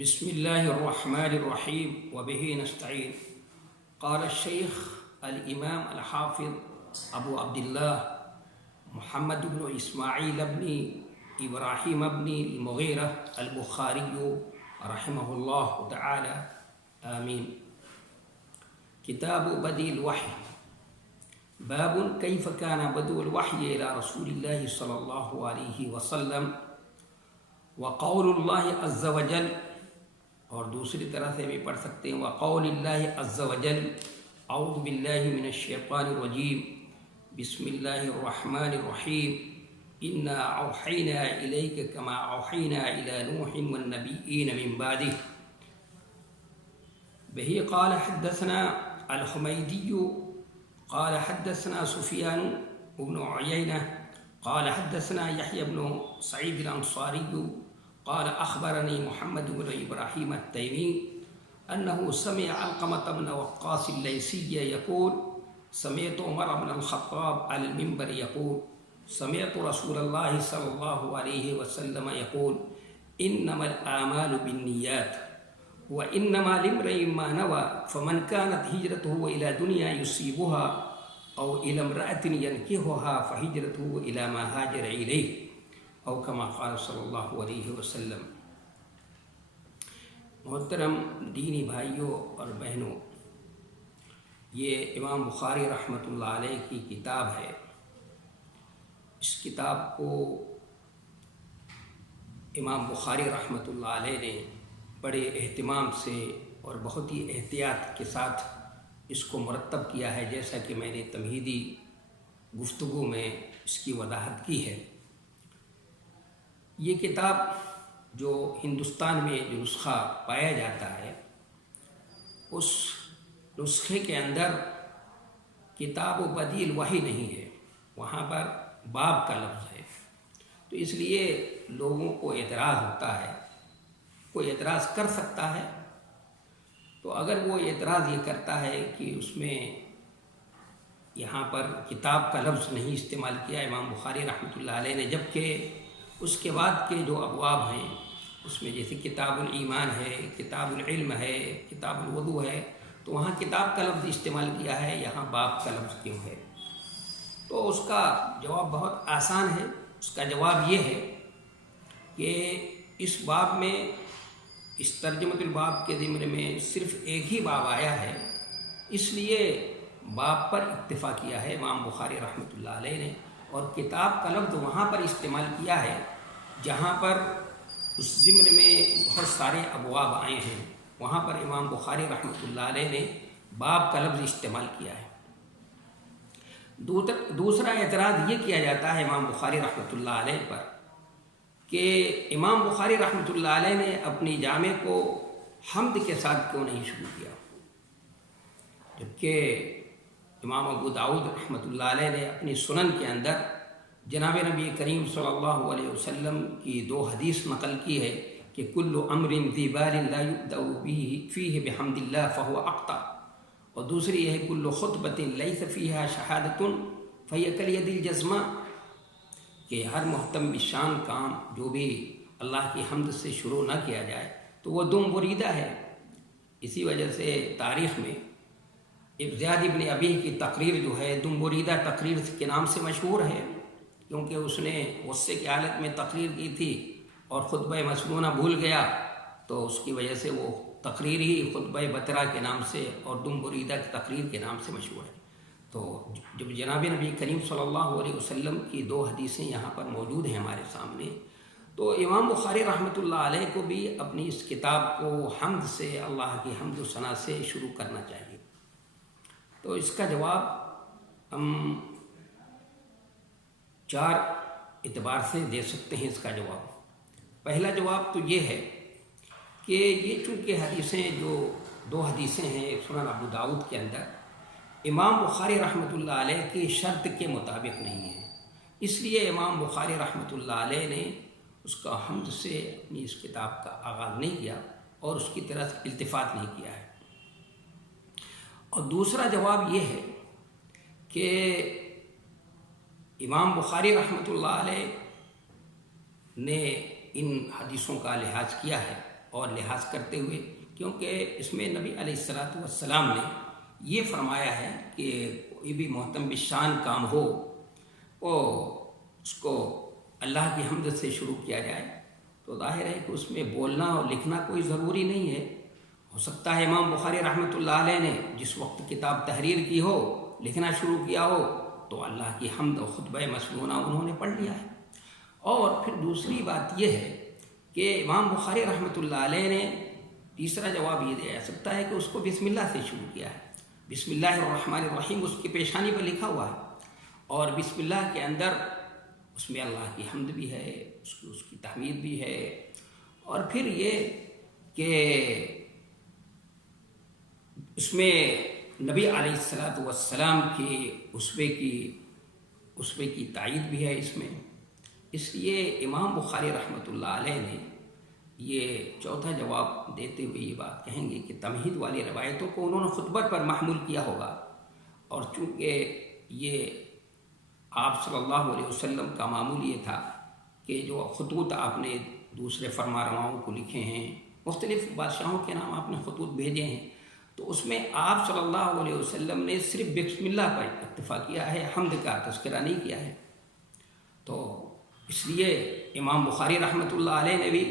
بسم الله الرحمن الرحيم وبه نستعين. قال الشيخ الإمام الحافظ أبو عبد الله محمد بن إسماعيل بن إبراهيم بن المغيرة البخاري رحمه الله تعالى آمين. كتاب بدء الوحي. باب كيف كان بدء الوحي إلى رسول الله صلى الله عليه وسلم وقول الله عز وجل، اور دوسری طرح سے بھی پڑھ سکتے ہیں وقول اللہ عز وجل اعوذ باللہ من الشیطان الرجیم بسم اللہ الرحمن الرحیم انا اوحینا الیک کما اوحینا الی نوح والنبیین من بعده. به قال حدثنا الحمیدی قال حدثنا سفیان بن عیینہ قال حدثنا یحیی بن سعید الانصاری قال أخبرني محمد بن إبراهيم التيمي أنه سمع علقمة بن وقاص الليثي يقول سمعت عمر بن الخطاب على المنبر يقول سمعت رسول الله صلى الله عليه وسلم يقول إنما الأعمال بالنيات وإنما لامرئ ما نوى فمن كانت هجرته إلى دنيا يصيبها أو إلى امرأة ينكحها فهجرته إلى ما هاجر إليه او کما قال صلی اللہ علیہ وسلم. محترم دینی بھائیوں اور بہنوں، یہ امام بخاری رحمۃ اللہ علیہ کی کتاب ہے. اس کتاب کو امام بخاری رحمۃ اللہ علیہ نے بڑے اہتمام سے اور بہت ہی احتیاط کے ساتھ اس کو مرتب کیا ہے، جیسا کہ میں نے تمہیدی گفتگو میں اس کی وضاحت کی ہے. یہ کتاب جو ہندوستان میں جو نسخہ پایا جاتا ہے، اس نسخے کے اندر کتاب و بدء الوحی نہیں ہے، وہاں پر باب کا لفظ ہے. تو اس لیے لوگوں کو اعتراض ہوتا ہے. کوئی اعتراض کر سکتا ہے، تو اگر وہ اعتراض یہ کرتا ہے کہ اس میں یہاں پر کتاب کا لفظ نہیں استعمال کیا امام بخاری رحمۃ اللہ علیہ نے، جبکہ اس کے بعد کے جو ابواب ہیں اس میں جیسے کتاب الایمان ہے، کتاب العلم ہے، کتاب الوضو ہے، تو وہاں کتاب کا لفظ استعمال کیا ہے، یہاں باب کا لفظ کیوں ہے؟ تو اس کا جواب بہت آسان ہے. اس کا جواب یہ ہے کہ اس باب میں، اس ترجمۃ الباب کے ضمن میں صرف ایک ہی باب آیا ہے، اس لیے باب پر اکتفا کیا ہے امام بخاری رحمۃ اللہ علیہ نے، اور کتاب کا لفظ وہاں پر استعمال کیا ہے جہاں پر اس ضمن میں بہت سارے ابواب آئے ہیں، وہاں پر امام بخاری رحمۃ اللہ علیہ نے باب کا لفظ استعمال کیا ہے. دوسرا اعتراض یہ کیا جاتا ہے امام بخاری رحمۃ اللہ علیہ پر کہ امام بخاری رحمۃ اللہ علیہ نے اپنی جامع کو حمد کے ساتھ کیوں نہیں شروع کیا، جبکہ امام ابو داؤد رحمۃ اللہ علیہ نے اپنی سنن کے اندر جناب نبی کریم صلی اللہ علیہ وسلم کی 2 حدیث نقل کی ہے کہ کل امر ذی بال لا یبدأ فیہ بحمد اللہ فہو اقطع، اور دوسری ہے کل خطبۃ لیس فیہا شہادۃ فہی کالید الجزمہ، کہ ہر محتم بشان کام جو بھی اللہ کی حمد سے شروع نہ کیا جائے تو وہ دم بریدہ ہے. اسی وجہ سے تاریخ میں زیاد ابن ابی کی تقریر جو ہے دم بریدہ تقریر کے نام سے مشہور ہے، کیونکہ اس نے غصے کی حالت میں تقریر کی تھی اور خطبہ مسنونہ بھول گیا، تو اس کی وجہ سے وہ تقریر ہی خطبہ بترا کے نام سے اور دم بریدہ کی تقریر کے نام سے مشہور ہے. تو جب جناب نبی کریم صلی اللہ علیہ وسلم کی 2 حدیثیں یہاں پر موجود ہیں ہمارے سامنے، تو امام بخاری رحمۃ اللہ علیہ کو بھی اپنی اس کتاب کو حمد سے، اللہ کی حمد و ثنا سے شروع کرنا چاہیے. تو اس کا جواب ہم 4 اعتبار سے دے سکتے ہیں. اس کا جواب، پہلا جواب تو یہ ہے کہ یہ چونکہ حدیثیں جو 2 حدیثیں ہیں سنن ابو داؤد کے اندر، امام بخاری رحمۃ اللہ علیہ کی شرط کے مطابق نہیں ہیں، اس لیے امام بخاری رحمۃ اللہ علیہ نے اس کا حمد سے اپنی اس کتاب کا آغاز نہیں کیا اور اس کی طرف التفات نہیں کیا ہے. اور دوسرا جواب یہ ہے کہ امام بخاری رحمۃ اللہ علیہ نے ان حدیثوں کا لحاظ کیا ہے اور لحاظ کرتے ہوئے، کیونکہ اس میں نبی علیہ الصلوۃ والسلام نے یہ فرمایا ہے کہ کوئی بھی محتم بالشان کام ہو اور اس کو اللہ کی حمد سے شروع کیا جائے، تو ظاہر ہے کہ اس میں بولنا اور لکھنا کوئی ضروری نہیں ہے۔ ہو سکتا ہے امام بخاری رحمۃ اللہ علیہ نے جس وقت کتاب تحریر کی ہو، لکھنا شروع کیا ہو، تو اللہ کی حمد و خطبہ مسنونہ انہوں نے پڑھ لیا ہے۔ اور پھر دوسری بات یہ ہے کہ امام بخاری رحمۃ اللہ علیہ نے تیسرا جواب یہ دیا جا سکتا ہے کہ اس کو بسم اللہ سے شروع کیا ہے۔ بسم اللہ الرحمن الرحیم اس کی پیشانی پر لکھا ہوا ہے، اور بسم اللہ کے اندر اس میں اللہ کی حمد بھی ہے، اس کی تحمید بھی ہے، اور پھر یہ کہ اس میں نبی علیہ الصلوۃ والسلام کے اسوے کی تائید بھی ہے اس میں۔ اس لیے امام بخاری رحمۃ اللہ علیہ نے یہ چوتھا جواب دیتے ہوئے یہ بات کہیں گے کہ تمہید والی روایتوں کو انہوں نے خطبہ پر محمول کیا ہوگا، اور چونکہ یہ آپ صلی اللہ علیہ وسلم کا معمول یہ تھا کہ جو خطوط آپ نے دوسرے فرما رواؤں کو لکھے ہیں، مختلف بادشاہوں کے نام آپ نے خطوط بھیجے ہیں، تو اس میں آپ صلی اللہ علیہ وسلم نے صرف بسم اللہ پر اکتفا کیا ہے، حمد کا تذکرہ نہیں کیا ہے۔ تو اس لیے امام بخاری رحمۃ اللہ علیہ نے بھی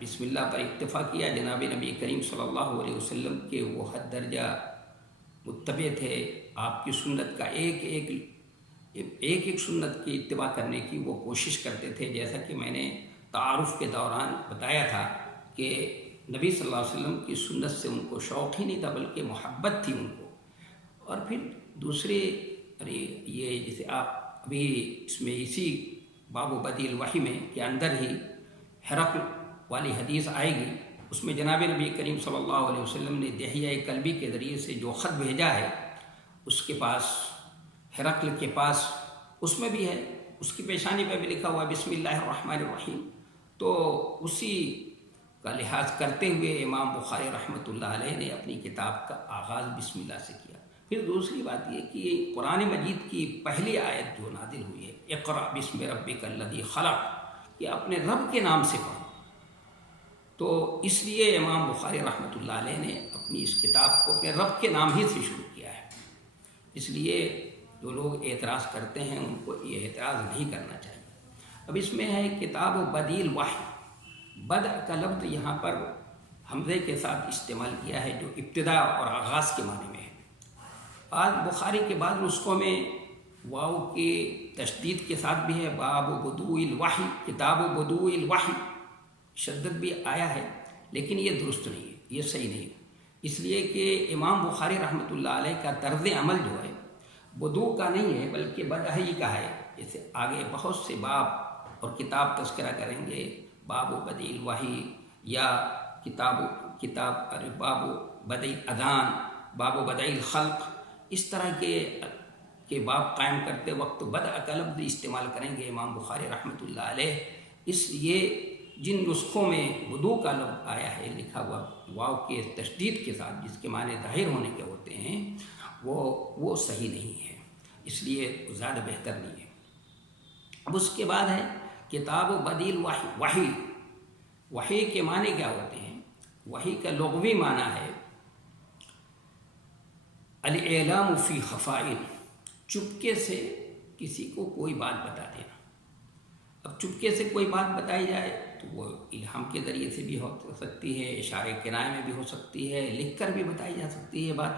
بسم اللہ پر اکتفا کیا۔ جناب نبی کریم صلی اللہ علیہ وسلم کے وہ حد درجہ متبع تھے، آپ کی سنت کا ایک ایک سنت کی اتباع کرنے کی وہ کوشش کرتے تھے، جیسا کہ میں نے تعارف کے دوران بتایا تھا کہ نبی صلی اللہ علیہ وسلم کی سنت سے ان کو شوق ہی نہیں تھا بلکہ محبت تھی ان کو۔ اور پھر دوسرے یہ جیسے آپ ابھی اس میں اسی باب و بدیل وحی میں کے اندر ہی ہرقل والی حدیث آئے گی، اس میں جناب نبی کریم صلی اللہ علیہ وسلم نے دحیہ کلبی کے ذریعے سے جو خط بھیجا ہے اس کے پاس، ہرقل کے پاس، اس میں بھی ہے، اس کی پیشانی پہ بھی لکھا ہوا بسم اللہ الرحمن الرحیم۔ تو اسی کا لحاظ کرتے ہوئے امام بخاری رحمۃ اللہ علیہ نے اپنی کتاب کا آغاز بسم اللہ سے کیا۔ پھر دوسری بات یہ کہ قرآن مجید کی پہلی آیت جو نازل ہوئی ہے اقرأ بسم ربک الذی خلق، کہ اپنے رب کے نام سے پڑھو، تو اس لیے امام بخاری رحمۃ اللہ علیہ نے اپنی اس کتاب کو اپنے رب کے نام ہی سے شروع کیا ہے۔ اس لیے جو لوگ اعتراض کرتے ہیں ان کو یہ اعتراض نہیں کرنا چاہیے۔ اب اس میں ہے کتاب و بدیل وحی، بدء کا لفظ یہاں پر حمزے کے ساتھ استعمال کیا ہے جو ابتدا اور آغاز کے معنی میں ہے۔ آج بخاری کے بعض نسخوں میں واو کی تشدید کے ساتھ بھی ہے، باب بدوء الوحی، کتاب و بدوء الوحی، شدت بھی آیا ہے، لیکن یہ درست نہیں ہے، یہ صحیح نہیں ہے، اس لیے کہ امام بخاری رحمۃ اللہ علیہ کا طرز عمل جو ہے بدوء کا نہیں ہے بلکہ بدہی کا ہے۔ جیسے آگے بہت سے باب اور کتاب تذکرہ کریں گے، باب و بدیل وحی، یا باب و بدیل اذان، باب و بدیل خلق، اس طرح کے باب قائم کرتے وقت بدء کا لفظ استعمال کریں گے امام بخاری رحمۃ اللہ علیہ۔ اس لیے جن نسخوں میں بدوء کا لفظ آیا ہے لکھا ہوا واو کے تشدید کے ساتھ جس کے معنی ظاہر ہونے کے ہوتے ہیں وہ صحیح نہیں ہے، اس لیے زیادہ بہتر نہیں ہے۔ اب اس کے بعد ہے کتاب و بدیل وحی۔ وحی کے معنی کیا ہوتے ہیں؟ وحی کا لغوی معنی ہے الاعلام فی خفاء، چپکے سے کسی کو کوئی بات بتا دینا۔ اب چپکے سے کوئی بات بتائی جائے تو وہ الہام کے ذریعے سے بھی ہو سکتی ہے، اشارے کنائے میں بھی ہو سکتی ہے، لکھ کر بھی بتائی جا سکتی ہے بات،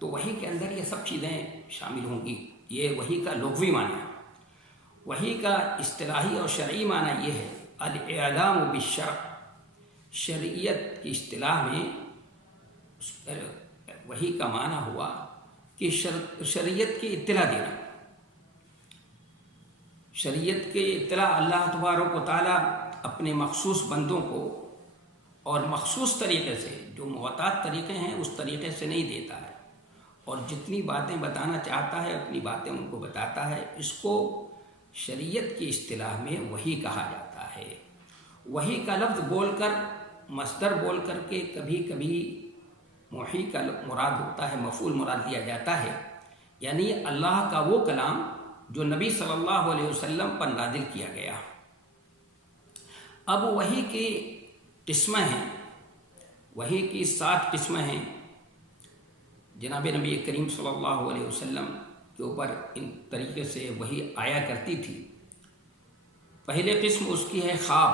تو وحی کے اندر یہ سب چیزیں شامل ہوں گی۔ یہ وحی کا لغوی معنی ہے۔ وحی کا اصطلاحی اور شرعی معنی یہ ہے الاعلام بالشرع، شریعت کی اصطلاح میں وحی کا معنی ہوا کہ شریعت کی اطلاع دینا۔ شریعت کی اطلاع اللہ تبارک و تعالیٰ اپنے مخصوص بندوں کو اور مخصوص طریقے سے، جو معتاد طریقے ہیں اس طریقے سے نہیں دیتا ہے، اور جتنی باتیں بتانا چاہتا ہے اتنی باتیں ان کو بتاتا ہے۔ اس کو شریعت کی اصطلاح میں وحی کہا جاتا ہے۔ وحی کا لفظ بول کر، مصدر بول کر کے کبھی کبھی وحی کا مراد ہوتا ہے، مفعول مراد لیا جاتا ہے، یعنی اللہ کا وہ کلام جو نبی صلی اللہ علیہ وسلم پر نازل کیا گیا۔ اب وحی کی قسمیں ہیں، وحی کی 7 قسمیں ہیں۔ جناب نبی کریم صلی اللہ علیہ وسلم کے اوپر ان طریقے سے وحی آیا کرتی تھی۔ پہلے قسم اس کی ہے خواب،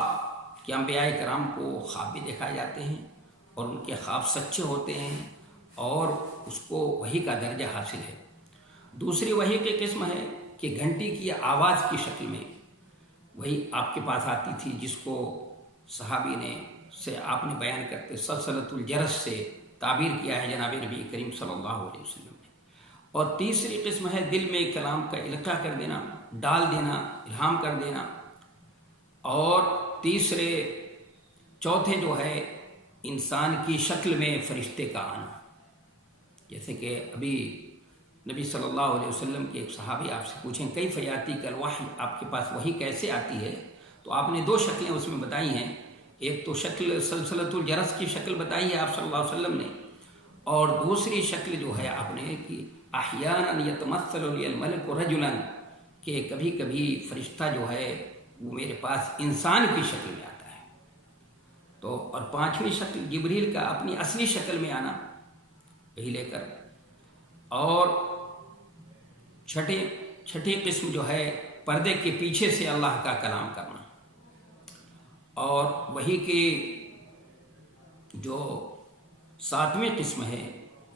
کہ انبیاء کرام کو خواب بھی دکھائے جاتے ہیں اور ان کے خواب سچے ہوتے ہیں اور اس کو وحی کا درجہ حاصل ہے۔ دوسری وحی کی قسم ہے کہ گھنٹی کی آواز کی شکل میں وہی آپ کے پاس آتی تھی، جس کو صحابی سے آپ نے بیان کرتے سلسلۃ الجرس سے تعبیر کیا ہے جناب نبی کریم صلی اللہ علیہ وسلم نے۔ اور تیسری قسم ہے دل میں کلام کا القاء کر دینا، ڈال دینا، الہام کر دینا۔ اور چوتھے جو ہے انسان کی شکل میں فرشتے کا آنا۔ جیسے کہ ابھی نبی صلی اللہ علیہ وسلم کے ایک صحابی آپ سے پوچھیں کیف یاتیک الوحی، آپ کے پاس وحی کیسے آتی ہے، تو آپ نے 2 شکلیں اس میں بتائی ہیں۔ ایک تو شکل سلسلۃ الجرس کی شکل بتائی ہے آپ صلی اللہ علیہ وسلم نے، اور دوسری شکل جو ہے آپ نے کہ احیانا یتمثل لی الملک رجلا، کہ کبھی کبھی فرشتہ جو ہے وہ میرے پاس انسان کی شکل میں آتا ہے۔ تو اور 5ویں شکل جبریل کا اپنی اصلی شکل میں آنا وہی لے کر۔ اور چھٹی قسم جو ہے پردے کے پیچھے سے اللہ کا کلام کرنا۔ اور وہی کی جو 7ویں قسم ہے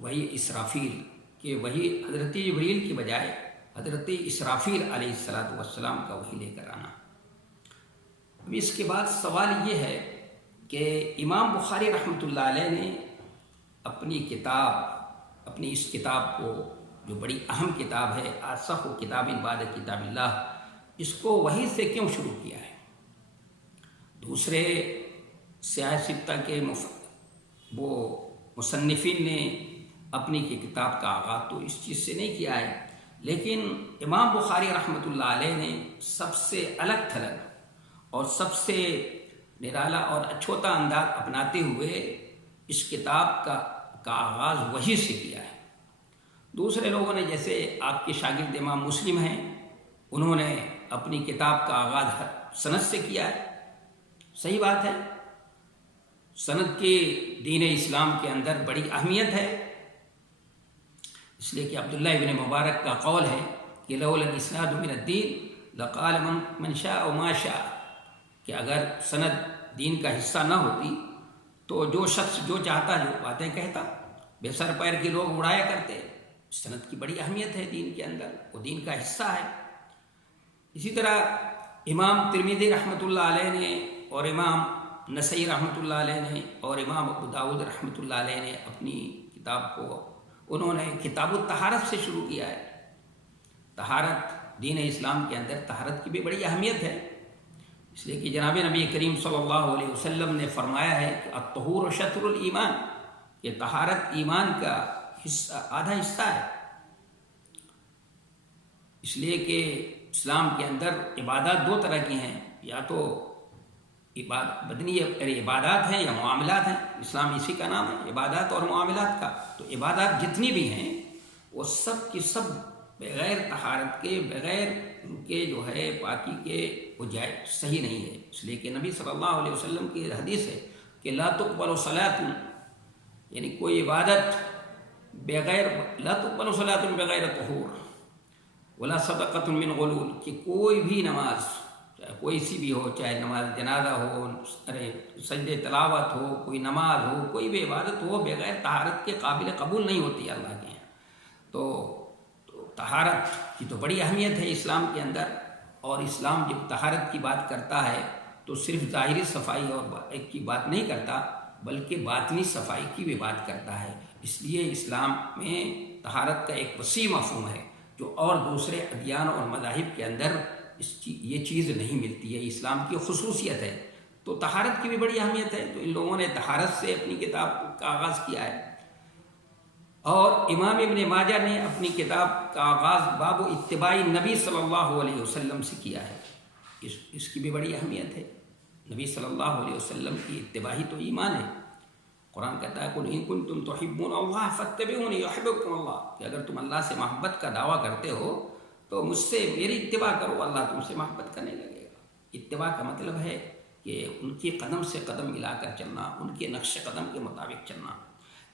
وہی اسرافیل، کہ وہی حضرت جبریل کی بجائے حضرت اسرافیل علیہ السلام کا وہی لے کر آنا۔ اب اس کے بعد سوال یہ ہے کہ امام بخاری رحمۃ اللہ علیہ نے اپنی اس کتاب کو، جو بڑی اہم کتاب ہے، اصح کتاب بعد کتاب اللہ، اس کو وحی سے کیوں شروع کیا ہے؟ دوسرے سیاہ ستہ کے وہ مصنفین نے اپنی کتاب کا آغاز تو اس چیز سے نہیں کیا ہے، لیکن امام بخاری رحمۃ اللہ علیہ نے سب سے الگ تھلگ اور سب سے نرالا اور اچھوتا انداز اپناتے ہوئے اس کتاب کا آغاز وحی سے کیا ہے۔ دوسرے لوگوں نے، جیسے آپ کے شاگرد امام مسلم ہیں، انہوں نے اپنی کتاب کا آغاز سند سے کیا ہے۔ صحیح بات ہے، سند کی دین اسلام کے اندر بڑی اہمیت ہے، اس لیے کہ عبداللہ ابن مبارک کا قول ہے کہ لولا الاسناد من الدین لقال من شاء ما شاء، کہ اگر سند دین کا حصہ نہ ہوتی تو جو شخص جو چاہتا جو باتیں کہتا، بے سر پیر کے لوگ اڑایا کرتے۔ سند کی بڑی اہمیت ہے دین کے اندر، وہ دین کا حصہ ہے۔ اسی طرح امام ترمذی رحمۃ اللہ علیہ نے اور امام نسائی رحمۃ اللہ علیہ نے اور امام ابو داؤد رحمۃ اللہ علیہ نے اپنی کتاب کو انہوں نے کتاب الطہارت سے شروع کیا ہے۔ طہارت، دین اسلام کے اندر طہارت کی بھی بڑی اہمیت ہے، اس لیے کہ جناب نبی کریم صلی اللہ علیہ وسلم نے فرمایا ہے کہ الطہور شطر الایمان، کہ طہارت ایمان کا آدھا حصہ ہے۔ اس لیے کہ اسلام کے اندر عبادات 2 طرح کی ہیں، یا تو بدنی عبادات ہیں یا معاملات ہیں۔ اسلام اسی کا نام ہے، عبادات اور معاملات کا۔ تو عبادات جتنی بھی ہیں وہ سب کی سب بغیر طہارت کے، بغیر ان کے جو ہے پاکی کے وہ صحیح نہیں ہے۔ اس لیے کہ نبی صلی اللہ علیہ وسلم کی حدیث ہے کہ لا تقبل صلاۃ، یعنی کوئی عبادت لا تقبل صلاۃ بغیر طہور ولا صدقۃ من غلول، کہ کوئی بھی نماز، چاہے کوئی سی بھی ہو، چاہے نماز جنازہ ہو، سجدہ تلاوت ہو، کوئی نماز ہو، کوئی بھی عبادت ہو، بغیر طہارت کے قابل قبول نہیں ہوتی اللہ کے یہاں۔ تو طہارت کی تو بڑی اہمیت ہے اسلام کے اندر، اور اسلام جب طہارت کی بات کرتا ہے تو صرف ظاہری صفائی اور ایک کی بات نہیں کرتا، بلکہ باطنی صفائی کی بھی بات کرتا ہے۔ اس لیے اسلام میں طہارت کا ایک وسیع مفہوم ہے، جو اور دوسرے ادیان اور مذاہب کے اندر یہ چیز نہیں ملتی ہے، اسلام کی خصوصیت ہے۔ تو طہارت کی بھی بڑی اہمیت ہے، تو ان لوگوں نے طہارت سے اپنی کتاب کا آغاز کیا ہے۔ اور امام ابن ماجہ نے اپنی کتاب کا آغاز باب اتباع نبی صلی اللہ علیہ وسلم سے کیا ہے، اس کی بھی بڑی اہمیت ہے۔ نبی صلی اللہ علیہ وسلم کی اتباع تو ایمان ہے۔ قرآن کہتا ہے قل ان کنتم تحبون اللہ فاتبعونی یحببکم اللہ، کہ اگر تم اللہ سے محبت کا دعویٰ کرتے ہو تو مجھ سے میری اتباع کرو، اللہ تم سے محبت کرنے لگے گا۔ اتباع کا مطلب ہے کہ ان کی قدم سے قدم ملا کر چلنا، ان کے نقش قدم کے مطابق چلنا۔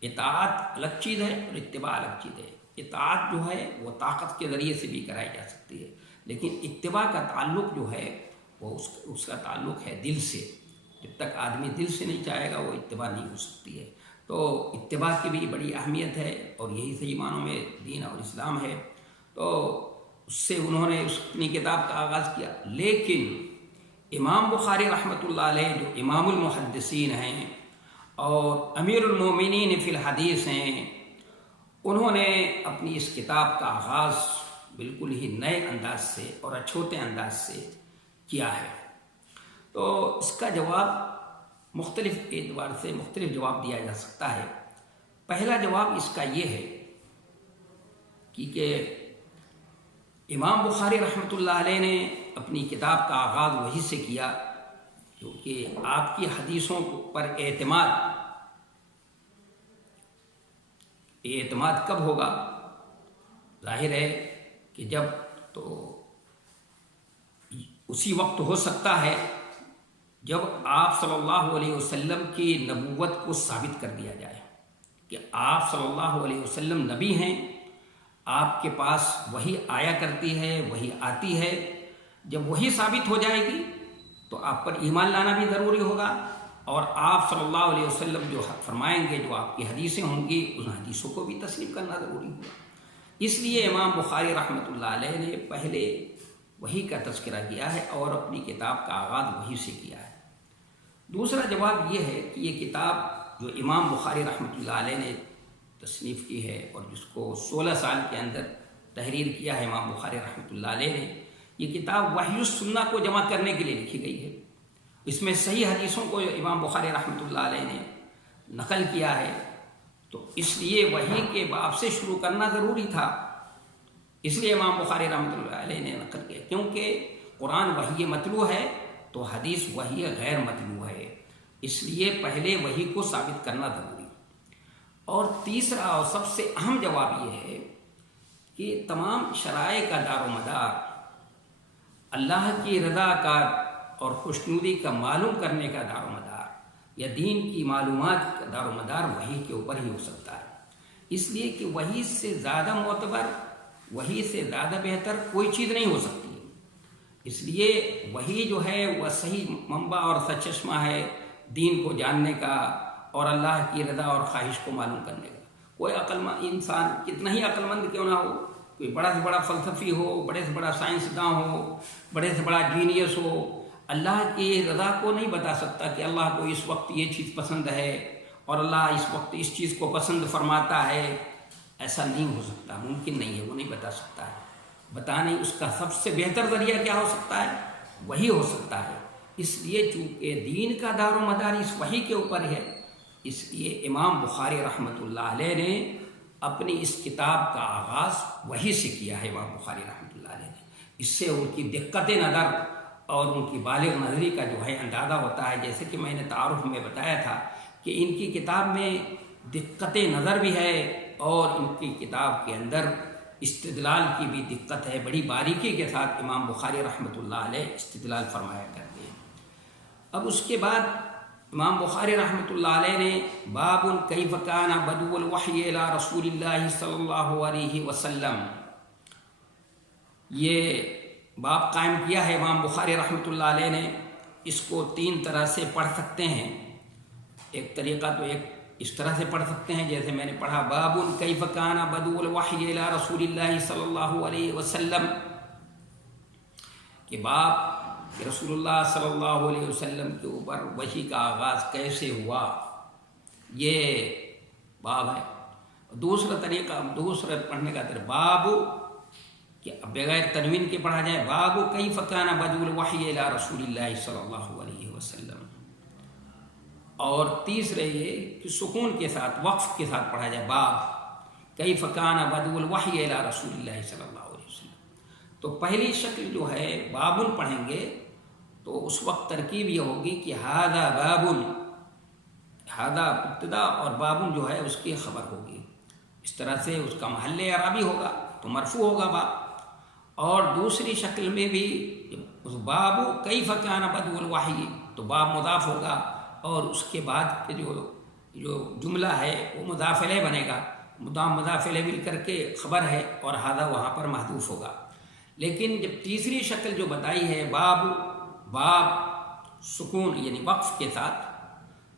اطاعت الگ چیز ہے اور اتباع الگ چیز ہے۔ اطاعت جو ہے وہ طاقت کے ذریعے سے بھی کرائی جا سکتی ہے، لیکن اتباع کا تعلق جو ہے وہ اس کا تعلق ہے دل سے۔ جب تک آدمی دل سے نہیں چاہے گا وہ اتباع نہیں ہو سکتی ہے۔ تو اتباع کی بھی بڑی اہمیت ہے، اور یہی صحیح معنوں میں دین اور اسلام ہے۔ تو اس سے انہوں نے اپنی کتاب کا آغاز کیا، لیکن امام بخاری رحمۃ اللہ علیہ جو امام المحدثین ہیں اور امیر المومنین فی الحدیث ہیں، انہوں نے اپنی اس کتاب کا آغاز بالکل ہی نئے انداز سے اور اچھوتے انداز سے کیا ہے۔ تو اس کا جواب مختلف اعتبار سے مختلف جواب دیا جا سکتا ہے۔ پہلا جواب اس کا یہ ہے کہ امام بخاری رحمۃ اللہ علیہ نے اپنی کتاب کا آغاز وحی سے کیا، کیونکہ آپ کی حدیثوں پر اعتماد کب ہوگا؟ ظاہر ہے کہ جب تو اسی وقت ہو سکتا ہے جب آپ صلی اللہ علیہ وسلم کی نبوت کو ثابت کر دیا جائے کہ آپ صلی اللہ علیہ وسلم نبی ہیں، آپ کے پاس وحی آیا کرتی ہے، وحی آتی ہے۔ جب وحی ثابت ہو جائے گی تو آپ پر ایمان لانا بھی ضروری ہوگا، اور آپ صلی اللہ علیہ وسلم جو فرمائیں گے، جو آپ کی حدیثیں ہوں گی، ان حدیثوں کو بھی تسلیم کرنا ضروری ہوگا۔ اس لیے امام بخاری رحمۃ اللہ علیہ نے پہلے وحی کا تذکرہ کیا ہے اور اپنی کتاب کا آغاز وحی سے کیا ہے۔ دوسرا جواب یہ ہے کہ یہ کتاب جو امام بخاری رحمۃ اللہ علیہ نے تصنیف کی ہے اور جس کو 16 سال کے اندر تحریر کیا ہے امام بخاری رحمۃ اللہ علیہ نے، یہ کتاب وحی السنہ کو جمع کرنے کے لیے لکھی گئی ہے۔ اس میں صحیح حدیثوں کو امام بخاری رحمۃ اللہ علیہ نے نقل کیا ہے، تو اس لیے وحی کے باب سے شروع کرنا ضروری تھا۔ اس لیے امام بخاری رحمۃ اللہ علیہ نے نقل کیا، کیونکہ قرآن وحی متلو ہے تو حدیث وحی غیر متلو ہے، اس لیے پہلے وحی کو ثابت کرنا ضروری۔ اور تیسرا اور سب سے اہم جواب یہ ہے کہ تمام شرائع کا دار و مدار، اللہ کی رضا کا اور خوشنودی کا معلوم کرنے کا دار و مدار، یا دین کی معلومات کا دار و مدار وحی کے اوپر ہی ہو سکتا ہے۔ اس لیے کہ وحی سے زیادہ معتبر، وحی سے زیادہ بہتر کوئی چیز نہیں ہو سکتی۔ اس لیے وحی جو ہے وہ صحیح منبع اور سرچشمہ ہے دین کو جاننے کا اور اللہ کی رضا اور خواہش کو معلوم کرنے کا۔ کوئی عقل مند انسان کتنا ہی عقل مند کیوں نہ ہو، کوئی بڑا سے بڑا فلسفی ہو، بڑے سے بڑا سائنسداں ہو، بڑے سے بڑا جینیس ہو، اللہ کی رضا کو نہیں بتا سکتا کہ اللہ کو اس وقت یہ چیز پسند ہے اور اللہ اس وقت اس چیز کو پسند فرماتا ہے۔ ایسا نہیں ہو سکتا، ممکن نہیں ہے، وہ نہیں بتا سکتا ہے۔ بتانے اس کا سب سے بہتر ذریعہ کیا ہو سکتا ہے؟ وہی ہو سکتا ہے۔ اس لیے چونکہ دین کا دار و مدار اس وحی کے اوپر ہے، اس لیے امام بخاری رحمۃ اللہ علیہ نے اپنی اس کتاب کا آغاز وحی سے کیا ہے۔ امام بخاری رحمۃ اللہ علیہ نے، اس سے ان کی دقت نظر اور ان کی بالغ نظری کا جو ہے اندازہ ہوتا ہے۔ جیسے کہ میں نے تعارف میں بتایا تھا کہ ان کی کتاب میں دقت نظر بھی ہے اور ان کی کتاب کے اندر استدلال کی بھی دقت ہے۔ بڑی باریکی کے ساتھ امام بخاری رحمۃ اللہ علیہ استدلال فرمایا کرتے ہیں۔ اب اس کے بعد امام بخاری رحمۃ اللہ علیہ نے باب کیف کان بدء الوحی الی رسول اللہ صلی اللہ علیہ وسلم، یہ باب قائم کیا ہے امام بخاری رحمۃ اللہ علیہ نے۔ اس کو 3 طرح سے پڑھ سکتے ہیں۔ ایک طریقہ تو ایک اس طرح سے پڑھ سکتے ہیں جیسے میں نے پڑھا، باب کیف کان بدء الوحی الی رسول اللہ صلی اللہ علیہ وسلم، کہ باب کہ رسول اللہ صلی اللہ علیہ وسلم کے اوپر وحی کا آغاز کیسے ہوا، یہ باب ہے۔ دوسرا طریقہ، دوسرا پڑھنے کا طریقہ، باب کہ بغیر تنوین کے پڑھا جائے، باب کیف کان بدء الوحی الی رسول اللہ صلی اللہ علیہ وسلم۔ اور تیسرے یہ کہ سکون کے ساتھ، وقف کے ساتھ پڑھا جائے، باب کیف کان بدء الوحی الی رسول اللہ صلی اللہ علیہ وسلم۔ تو پہلی شکل جو ہے بابن پڑھیں گے تو اس وقت ترکیب یہ ہوگی کہ ہذا بابن، ہذا ابتدا اور بابن جو ہے اس کی خبر ہوگی۔ اس طرح سے اس کا محل اعرابی ہوگا تو مرفوع ہوگا باب۔ اور دوسری شکل میں بھی اس باب کیف کان بدء الوحی، تو باب مضاف ہوگا اور اس کے بعد کے جو جملہ ہے وہ مضاف الیہ بنے گا، مضاف الیہ مل کر کے خبر ہے اور ھذا وہاں پر محذوف ہوگا۔ لیکن جب تیسری شکل جو بتائی ہے باب سکون یعنی وقف کے ساتھ،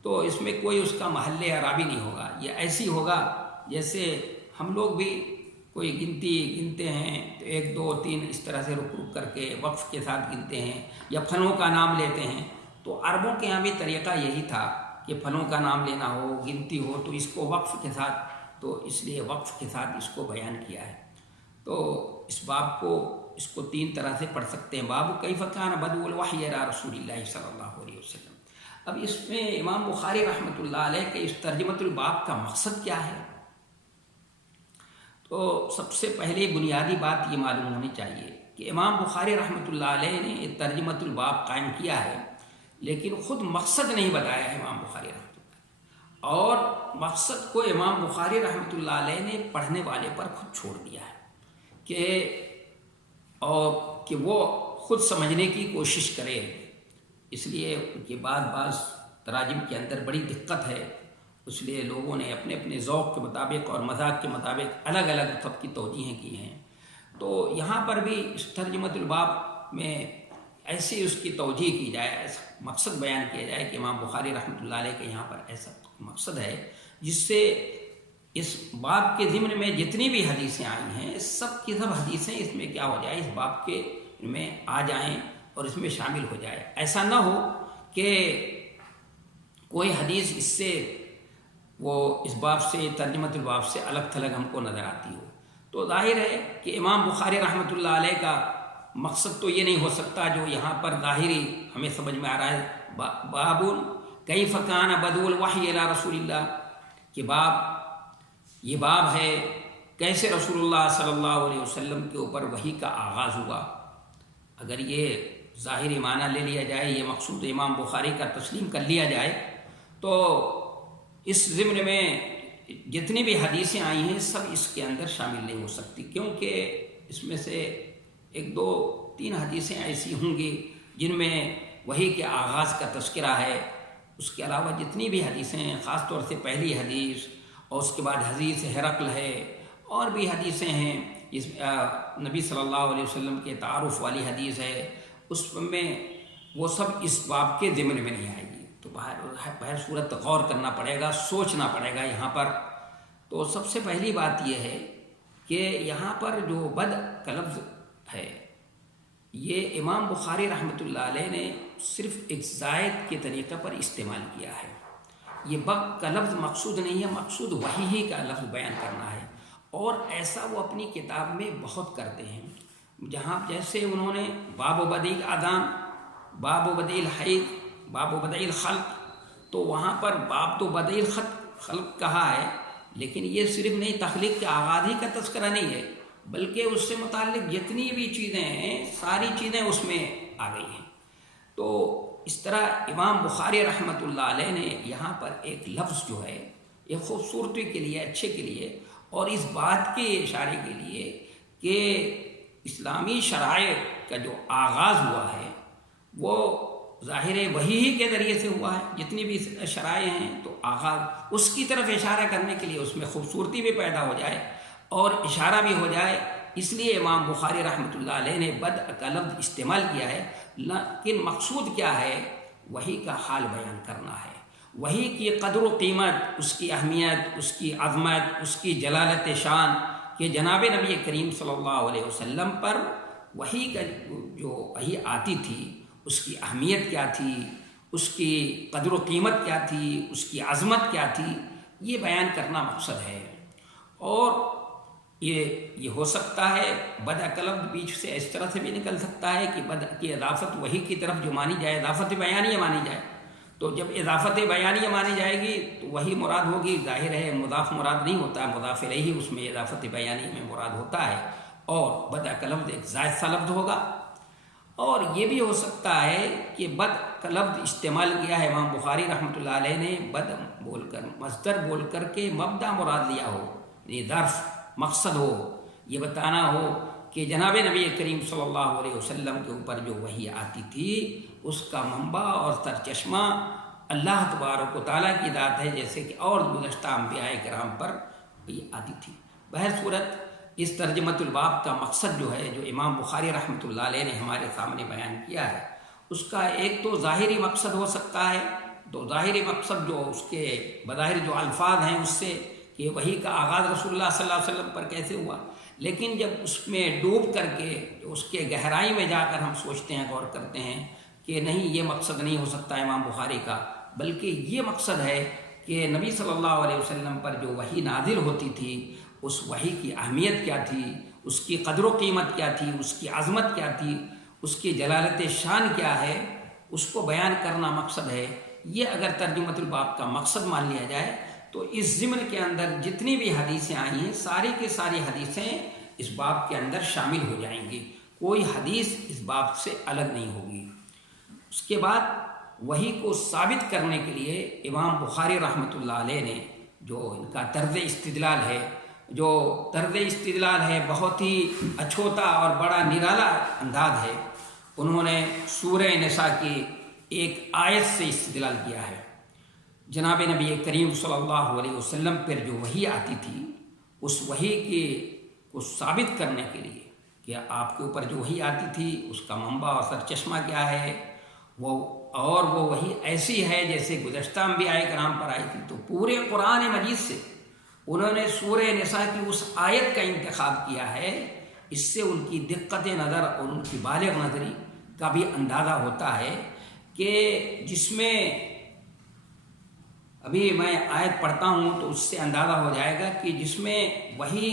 تو اس میں کوئی اس کا محل اعرابی نہیں ہوگا، یہ ایسی ہوگا جیسے ہم لوگ بھی کوئی گنتے ہیں تو 1 2 3 اس طرح سے رک کر کے وقف کے ساتھ گنتے ہیں، یا پھلوں کا نام لیتے ہیں۔ تو عربوں کے یہاں بھی طریقہ یہی تھا کہ پھلوں کا نام لینا ہو، گنتی ہو تو اس کو وقف کے ساتھ، تو اس لیے وقف کے ساتھ اس کو بیان کیا ہے۔ تو اس باب کو 3 طرح سے پڑھ سکتے ہیں۔ باب کیف کان بدء الوحی الی رسول اللہ صلی اللہ علیہ وسلم۔ اب اس میں امام بخاری رحمۃ اللہ علیہ کے اس ترجمۃ الباب کا مقصد کیا ہے؟ تو سب سے پہلے بنیادی بات یہ معلوم ہونی چاہیے کہ امام بخاری رحمۃ اللہ علیہ نے ترجمۃ الباب قائم کیا ہے، لیکن خود مقصد نہیں بتایا ہے امام بخاری رحمۃ اللہ، اور مقصد کو امام بخاری رحمۃ اللہ علیہ نے پڑھنے والے پر خود چھوڑ دیا ہے کہ وہ خود سمجھنے کی کوشش کرے۔ اس لیے ان کے بعض تراجم کے اندر بڑی دقت ہے، اس لیے لوگوں نے اپنے اپنے ذوق کے مطابق اور مذاق کے مطابق الگ الگ سب کی توجیہیں کی ہیں۔ تو یہاں پر بھی اس ترجمۃ الباب میں ایسی اس کی توجیہ کی جائے، ایسا مقصد بیان کیا جائے کہ امام بخاری رحمۃ اللہ علیہ کے یہاں پر ایسا مقصد ہے جس سے اس باب کے ضمن میں جتنی بھی حدیثیں آئی ہیں سب کی سب حدیثیں اس میں کیا ہو جائے، اس باب کے میں آ جائیں اور اس میں شامل ہو جائے۔ ایسا نہ ہو کہ کوئی حدیث اس سے وہ اس باب سے ترجمۃ الباب سے الگ تھلگ ہم کو نظر آتی ہو۔ تو ظاہر ہے کہ امام بخاری رحمۃ اللہ علیہ کا مقصد تو یہ نہیں ہو سکتا جو یہاں پر ظاہری ہمیں سمجھ میں آ رہا ہے، باب کیف کان بدء الوحی الی رسول اللہ، کہ یہ باب ہے کیسے رسول اللہ صلی اللہ علیہ وسلم کے اوپر وحی کا آغاز ہوا۔ اگر یہ ظاہری معنی لے لیا جائے، یہ مقصود امام بخاری کا تسلیم کر لیا جائے، تو اس ضمن میں جتنی بھی حدیثیں آئی ہیں سب اس کے اندر شامل نہیں ہو سکتی، کیونکہ اس میں سے 1 2 3 حدیثیں ایسی ہوں گی جن میں وحی کے آغاز کا تذکرہ ہے۔ اس کے علاوہ جتنی بھی حدیثیں ہیں، خاص طور سے پہلی حدیث اور اس کے بعد حدیث ہرقل ہے، اور بھی حدیثیں ہیں، اس نبی صلی اللہ علیہ وسلم کے تعارف والی حدیث ہے، اس میں وہ سب اس باب کے ضمن میں نہیں آئے گی۔ تو بہر صورت غور کرنا پڑے گا، سوچنا پڑے گا یہاں پر۔ تو سب سے پہلی بات یہ ہے کہ یہاں پر جو بدء کا لفظ ہے یہ امام بخاری رحمۃ اللہ علیہ نے صرف ایک زائد کے طریقے پر استعمال کیا ہے۔ یہ بدء کا لفظ مقصود نہیں ہے، مقصود وحی ہی کا لفظ بیان کرنا ہے، اور ایسا وہ اپنی کتاب میں بہت کرتے ہیں، جہاں جیسے انہوں نے باب بدء الاذان، باب بدء الحیض، باب بدء الخلق، تو وہاں پر باب تو بدء الخلق کہا ہے، لیکن یہ صرف نہیں تخلیق کے آغاز ہی کا تذکرہ نہیں ہے، بلکہ اس سے متعلق جتنی بھی چیزیں ہیں ساری چیزیں اس میں آ گئی ہیں۔ تو اس طرح امام بخاری رحمۃ اللہ علیہ نے یہاں پر ایک لفظ جو ہے ایک خوبصورتی کے لیے، اچھے کے لیے، اور اس بات کے اشارے کے لیے کہ اسلامی شرائع کا جو آغاز ہوا ہے وہ ظاہر وحی ہی کے ذریعے سے ہوا ہے، جتنی بھی شرائع ہیں تو آغاز اس کی طرف اشارہ کرنے کے لیے اس میں خوبصورتی بھی پیدا ہو جائے اور اشارہ بھی ہو جائے، اس لیے امام بخاری رحمۃ اللہ علیہ نے بدء کا لفظ استعمال کیا ہے۔ لیکن مقصود کیا ہے؟ وحی کا حال بیان کرنا ہے، وحی کی قدر و قیمت، اس کی اہمیت، اس کی عظمت، اس کی جلالت شان، کہ جناب نبی کریم صلی اللہ علیہ وسلم پر وحی کا جو وحی آتی تھی اس کی اہمیت کیا تھی، اس کی قدر و قیمت کیا تھی، اس کی عظمت کیا تھی، یہ بیان کرنا مقصد ہے۔ اور یہ ہو سکتا ہے بدء کا لفظ بیچ سے اس طرح سے بھی نکل سکتا ہے کہ بدء کی اضافت وحی کی طرف جو مانی جائے اضافت بیانیہ مانی جائے، تو جب اضافت بیانیہ مانی جائے گی تو وہی مراد ہوگی، ظاہر ہے مضاف مراد نہیں ہوتا، مضاف الیہ اس میں اضافت بیانیہ میں مراد ہوتا ہے، اور بدء کا لفظ ایک زائد سا لفظ ہوگا۔ اور یہ بھی ہو سکتا ہے کہ بدء کا لفظ استعمال کیا ہے امام بخاری رحمۃ اللہ علیہ نے بدء بول کر، مصدر بول کر کے مبدا مراد لیا ہو، یعنی ظرف مقصد ہو، یہ بتانا ہو کہ جناب نبی کریم صلی اللہ علیہ وسلم کے اوپر جو وحی آتی تھی اس کا منبع اور سرچشمہ اللہ تبارک و تعالیٰ کی ذات ہے، جیسے کہ اور گزشتہ انبیاء کرام پر یہ آتی تھی۔ بہرصورت اس ترجمۃ الباب کا مقصد جو ہے، جو امام بخاری رحمۃ اللہ علیہ نے ہمارے سامنے بیان کیا ہے، اس کا ایک تو ظاہری مقصد ہو سکتا ہے، تو ظاہری مقصد جو اس کے بظاہر جو الفاظ ہیں اس سے کہ وحی کا آغاز رسول اللہ صلی اللہ علیہ وسلم پر کیسے ہوا، لیکن جب اس میں ڈوب کر کے اس کے گہرائی میں جا کر ہم سوچتے ہیں، غور کرتے ہیں کہ نہیں، یہ مقصد نہیں ہو سکتا امام بخاری کا، بلکہ یہ مقصد ہے کہ نبی صلی اللہ علیہ وسلم پر جو وحی نازل ہوتی تھی، اس وحی کی اہمیت کیا تھی، اس کی قدر و قیمت کیا تھی، اس کی عظمت کیا تھی، اس کی جلالت شان کیا ہے، اس کو بیان کرنا مقصد ہے۔ یہ اگر ترجمۃ الباب کا مقصد مان لیا جائے تو اس ضمن کے اندر جتنی بھی حدیثیں آئی ہیں، ساری کی ساری حدیثیں اس باب کے اندر شامل ہو جائیں گی، کوئی حدیث اس باب سے الگ نہیں ہوگی۔ اس کے بعد وحی کو ثابت کرنے کے لیے امام بخاری رحمۃ اللہ علیہ نے جو ان کا طرز استدلال ہے بہت ہی اچھوتا اور بڑا نرالا انداز ہے۔ انہوں نے سورہ نساء کی ایک آیت سے استدلال کیا ہے۔ جناب نبی کریم صلی اللہ علیہ وسلم پر جو وحی آتی تھی، اس وحی کو ثابت کرنے کے لیے کہ آپ کے اوپر جو وحی آتی تھی اس کا منبع اور سرچشمہ کیا ہے، وہ وحی ایسی ہے جیسے گزشتہ انبیاء کرام پر آئی تھی، تو پورے قرآن مجید سے انہوں نے سورہ نساء کی اس آیت کا انتخاب کیا ہے۔ اس سے ان کی دقت نظر اور ان کی بالغ نظری کا بھی اندازہ ہوتا ہے کہ جس میں ابھی میں آیت پڑھتا ہوں تو اس سے اندازہ ہو جائے گا کہ جس میں وحی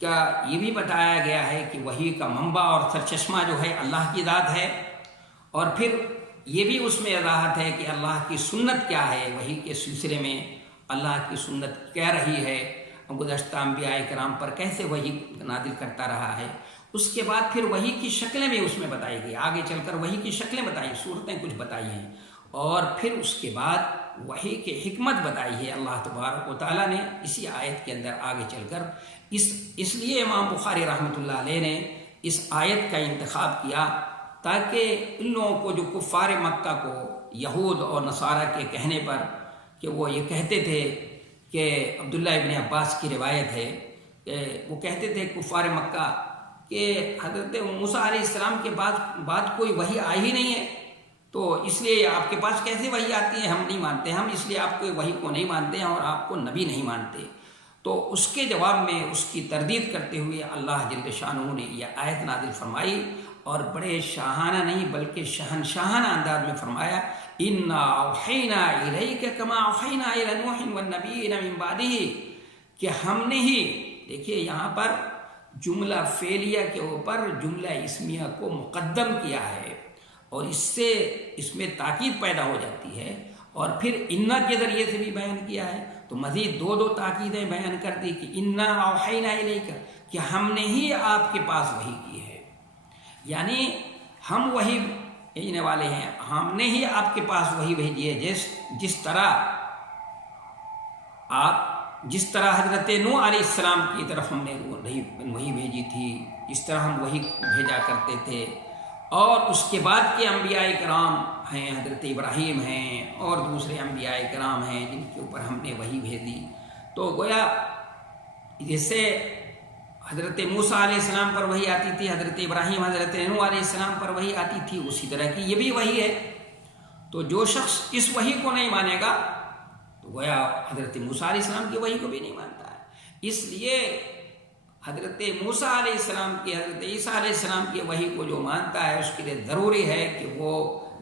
کا یہ بھی بتایا گیا ہے کہ وحی کا منبع اور سرچشمہ جو ہے اللہ کی ذات ہے، اور پھر یہ بھی اس میں وضاحت ہے کہ اللہ کی سنت کیا ہے، وحی کے سلسلے میں اللہ کی سنت کیا رہی ہے، گزشتہ انبیاء کرام پر کیسے وحی نازل کرتا رہا ہے۔ اس کے بعد پھر وحی کی شکلیں بھی اس میں بتائی گئی، آگے چل کر وحی کی شکلیں بتائی، صورتیں کچھ بتائی ہیں، اور پھر اس کے بعد وحی کی حکمت بتائی ہے اللہ تبارک و تعالیٰ نے اسی آیت کے اندر آگے چل کر۔ اس لیے امام بخاری رحمۃ اللہ علیہ نے اس آیت کا انتخاب کیا تاکہ ان لوگوں کو جو کفار مکہ کو یہود اور نصارہ کے کہنے پر کہ وہ یہ کہتے تھے کہ عبداللہ ابن عباس کی روایت ہے کہ وہ کہتے تھے کفار مکہ کہ حضرت موسیٰ علیہ السلام کے بعد کوئی وحی آئی ہی نہیں ہے، تو اس لیے آپ کے پاس کیسے وحی آتی ہے، ہم نہیں مانتے، ہم اس لیے آپ کو وحی کو نہیں مانتے ہیں اور آپ کو نبی نہیں مانتے۔ تو اس کے جواب میں اس کی تردید کرتے ہوئے اللہ جل شانہ نے یہ آیت نازل فرمائی، اور بڑے شاہانہ نہیں بلکہ شہنشاہانہ انداز میں فرمایا، اِنَّا أَوْحَيْنَا إِلَيْكَ كَمَا أَوْحَيْنَا إِلَى نُوحٍ وَالنَّبِيِّينَ مِن بَعْدِهِ، کہ ہم نے ہی، دیکھیے یہاں پر جملہ فعلیہ کے اوپر جملہ اسمیہ کو مقدم کیا ہے، اور اس سے اس میں تاکید پیدا ہو جاتی ہے، اور پھر انا کے ذریعے سے بھی بیان کیا ہے، تو مزید دو تاکیدیں بیان کر دی کہ انا اوحینا الیک، کہ ہم نے ہی آپ کے پاس وحی کی ہے، یعنی ہم وحی بھیجنے والے ہیں، ہم نے ہی آپ کے پاس وحی بھیجی ہے، جس طرح حضرت نوح علیہ السلام کی طرف ہم نے وحی بھیجی تھی، اس طرح ہم وحی بھیجا کرتے تھے، اور اس کے بعد کے انبیاء کرام ہیں، حضرت ابراہیم ہیں اور دوسرے انبیاء کرام ہیں جن کے اوپر ہم نے وحی بھیجی، تو گویا جیسے حضرت موسیٰ علیہ السلام پر وحی آتی تھی، حضرت ابراہیم حضرت نوح علیہ السلام پر وحی آتی تھی، اسی طرح کی یہ بھی وحی ہے۔ تو جو شخص اس وحی کو نہیں مانے گا تو گویا حضرت موسیٰ علیہ السلام کی وحی کو بھی نہیں مانتا ہے۔ اس لیے حضرت موسیٰ علیہ السلام کی، حضرت عیسیٰ علیہ السلام کی وحی کو جو مانتا ہے اس کے لیے ضروری ہے کہ وہ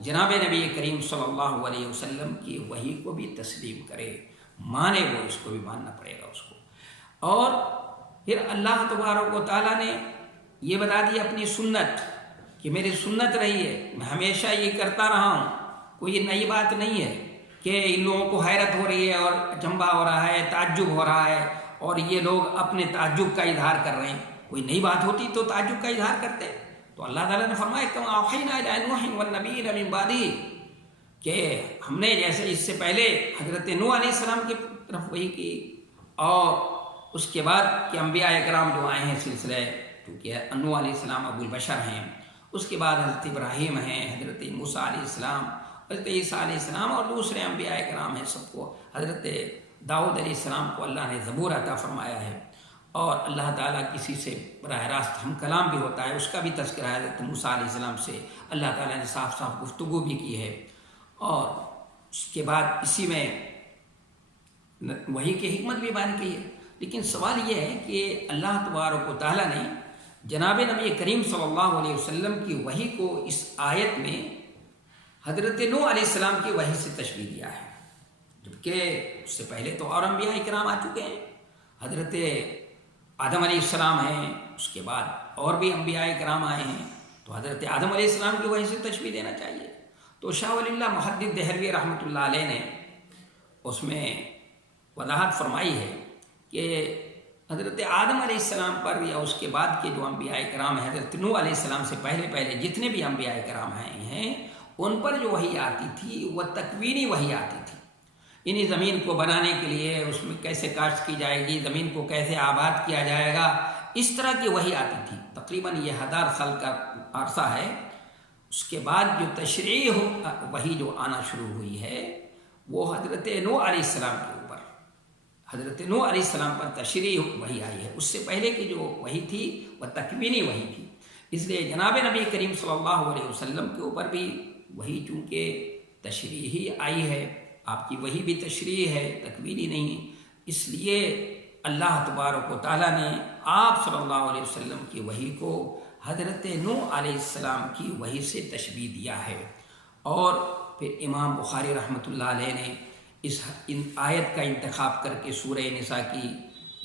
جناب نبی کریم صلی اللہ علیہ وسلم کی وحی کو بھی تسلیم کرے، مانے، وہ اس کو بھی ماننا پڑے گا اس کو۔ اور پھر اللہ تبارک و تعالیٰ نے یہ بتا دیا اپنی سنت کہ میری سنت رہی ہے، میں ہمیشہ یہ کرتا رہا ہوں، کوئی نئی بات نہیں ہے کہ ان لوگوں کو حیرت ہو رہی ہے اور اچنبھا ہو رہا ہے، تعجب ہو رہا ہے، اور یہ لوگ اپنے تعجب کا اظہار کر رہے ہیں۔ کوئی نئی بات ہوتی تو تعجب کا اظہار کرتے، تو اللہ تعالیٰ نے فرمایا کما اوحینا الی نوح والنبیین من بعدہ، کہ ہم نے جیسے اس سے پہلے حضرت نوح علیہ السلام کی طرف وحی کی، اور اس کے بعد کہ انبیاء کرام جو آئے ہیں سلسلہ، کیونکہ نوح علیہ السلام ابو البشر ہیں، اس کے بعد حضرت ابراہیم ہیں، حضرت موسیٰ علیہ السلام، حضرت عیسیٰ علیہ السلام اور دوسرے انبیاء کرام ہیں سب کو. حضرت داؤد علیہ السلام کو اللہ نے زبور عطا فرمایا ہے، اور اللہ تعالیٰ کسی سے براہ راست ہم کلام بھی ہوتا ہے، اس کا بھی تذکرہ ہے. حضرت موسیٰ علیہ السلام سے اللہ تعالیٰ نے صاف صاف گفتگو بھی کی ہے. اور اس کے بعد اسی میں وحی کی حکمت بھی بیان کی ہے. لیکن سوال یہ ہے کہ اللہ تبارک و تعالیٰ نے جناب نبی کریم صلی اللہ علیہ وسلم کی وحی کو اس آیت میں حضرت نوح علیہ السلام کی وحی سے تشبیہ دیا ہے، جبکہ اس سے پہلے تو اور انبیاء کرام آ چکے ہیں. حضرت آدم علیہ السلام ہیں، اس کے بعد اور بھی انبیاء کرام آئے ہیں، تو حضرت آدم علیہ السلام کی وحی سے تشبیہ دینا چاہیے. تو شاہ ولی اللہ محدث دہلوی رحمۃ اللہ علیہ نے اس میں وضاحت فرمائی ہے کہ حضرت آدم علیہ السلام پر یا اس کے بعد کے جو انبیاء کرام ہیں، حضرت نوح علیہ السلام سے پہلے جتنے بھی انبیاء کرام ہیں ان پر جو وحی آتی تھی وہ تکوینی وحی آتی تھی. یعنی زمین کو بنانے کے لیے اس میں کیسے کاشت کی جائے گی، زمین کو کیسے آباد کیا جائے گا، اس طرح کی وحی آتی تھی. تقریباً یہ 1000 سال کا عرصہ ہے. اس کے بعد جو تشریع وحی جو آنا شروع ہوئی ہے وہ حضرت نوح علیہ السلام کے اوپر، حضرت نوح علیہ السلام پر تشریع وحی آئی ہے. اس سے پہلے کی جو وحی تھی وہ تکوینی وحی تھی. اس لیے جناب نبی کریم صلی اللہ علیہ وسلم کے اوپر بھی وحی چونکہ تشریع ہی آئی ہے، آپ کی وحی بھی تشریع ہے، تکوینی نہیں. اس لیے اللہ تبارک و تعالیٰ نے آپ صلی اللہ علیہ وسلم کی وحی کو حضرت نوح علیہ السلام کی وحی سے تشبیہ دیا ہے. اور پھر امام بخاری رحمۃ اللہ علیہ نے ان آیت کا انتخاب کر کے سورہ نساء کی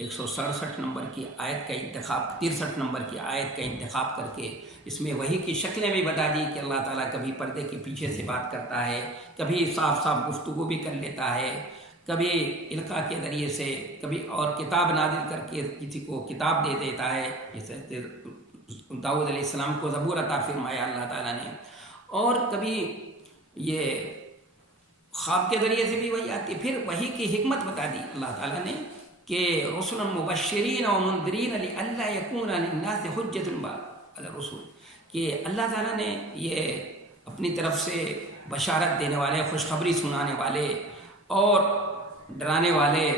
167 نمبر کی آیت کا انتخاب، 63 نمبر کی آیت کا انتخاب کر کے اس میں وحی کی شکلیں بھی بتا دی کہ اللہ تعالیٰ کبھی پردے کے پیچھے سے بات کرتا ہے، کبھی صاف صاف گفتگو بھی کر لیتا ہے، کبھی القاء کے ذریعے سے، کبھی اور کتاب نازل کر کے کسی کو کتاب دے دیتا ہے، جیسے داؤد علیہ السلام کو زبور عطا فرمایا اللہ تعالیٰ نے. اور کبھی یہ خواب کے ذریعے سے بھی وحی آتی. پھر وحی کی حکمت بتا دی اللہ تعالیٰ نے کہ رسلا مبشرین و منذرین لئلا یکون للناس حجۃ بعد الرسل، کہ اللہ تعالیٰ نے یہ اپنی طرف سے بشارت دینے والے، خوشخبری سنانے والے اور ڈرانے والے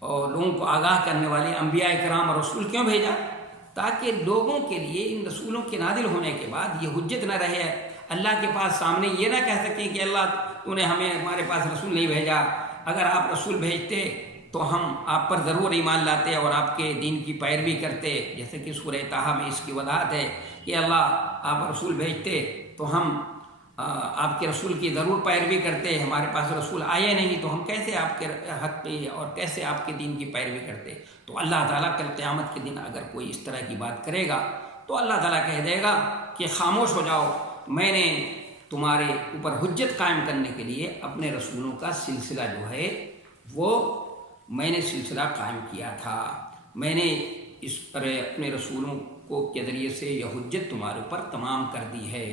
اور لوگوں کو آگاہ کرنے والے انبیاء کرام اور رسول کیوں بھیجا؟ تاکہ لوگوں کے لیے ان رسولوں کے نازل ہونے کے بعد یہ حجت نہ رہے، اللہ کے پاس سامنے یہ نہ کہہ سکیں کہ اللہ تو نے ہمارے پاس رسول نہیں بھیجا، اگر آپ رسول بھیجتے تو ہم آپ پر ضرور ایمان لاتے اور آپ کے دین کی پیروی کرتے. جیسے کہ سورہ طٰہٰ میں اس کی وضاحت ہے کہ اللہ آپ رسول بھیجتے تو ہم آپ کے رسول کی ضرور پیروی کرتے، ہمارے پاس رسول آئے نہیں تو ہم کیسے آپ کے حق پہ اور کیسے آپ کے دین کی پیروی کرتے. تو اللہ تعالیٰ کل قیامت کے دن اگر کوئی اس طرح کی بات کرے گا تو اللہ تعالیٰ کہہ دے گا کہ خاموش ہو جاؤ، میں نے تمہارے اوپر حجت قائم کرنے کے لیے اپنے رسولوں کا سلسلہ جو ہے وہ میں نے سلسلہ قائم کیا تھا، میں نے اس پر اپنے رسولوں کو کے ذریعے سے یہ حجت تمہارے اوپر تمام کر دی ہے.